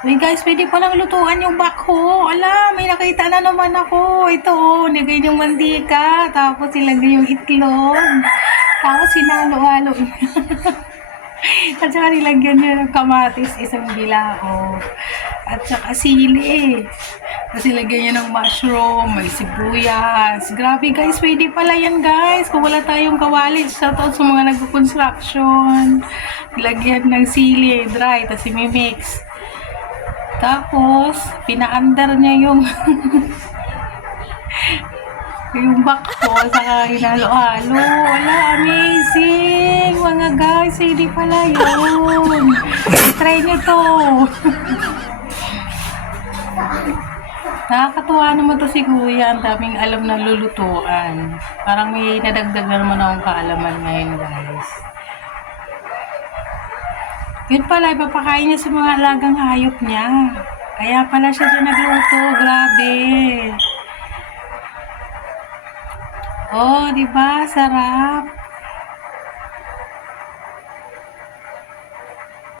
Uy guys, pwede palang lutuan yung bako. Ala, may nakita na naman ako. Ito, oh, nilagay yung mantika, tapos ilagay yung itlog, tapos sinalo-halo. At saka nilagyan niya ng kamatis, isang bilao. At saka sili. Tapos nilagyan niya ng mushroom, may sibuyas. Grabe guys, pwede pala yan guys. Kung wala tayong kawali, shoutout sa mga nag-construction. Nilagyan ng sili, dry, tapos i-mix. Tapos, pinaandar niya yung yung bakso, saka hinalo-halo. Wala, amazing! Mga guys, hindi pala yun. Try nyo to. Nakakatuwa naman to si Kuya. Ang daming alam na lulutuan. Parang may nadagdag na naman akong kaalaman ngayon, guys. Yun pala, ipapakain niya sa mga alagang hayop niya. Kaya pala siya dyan nagluto. Grabe. Oh, di ba? Sarap.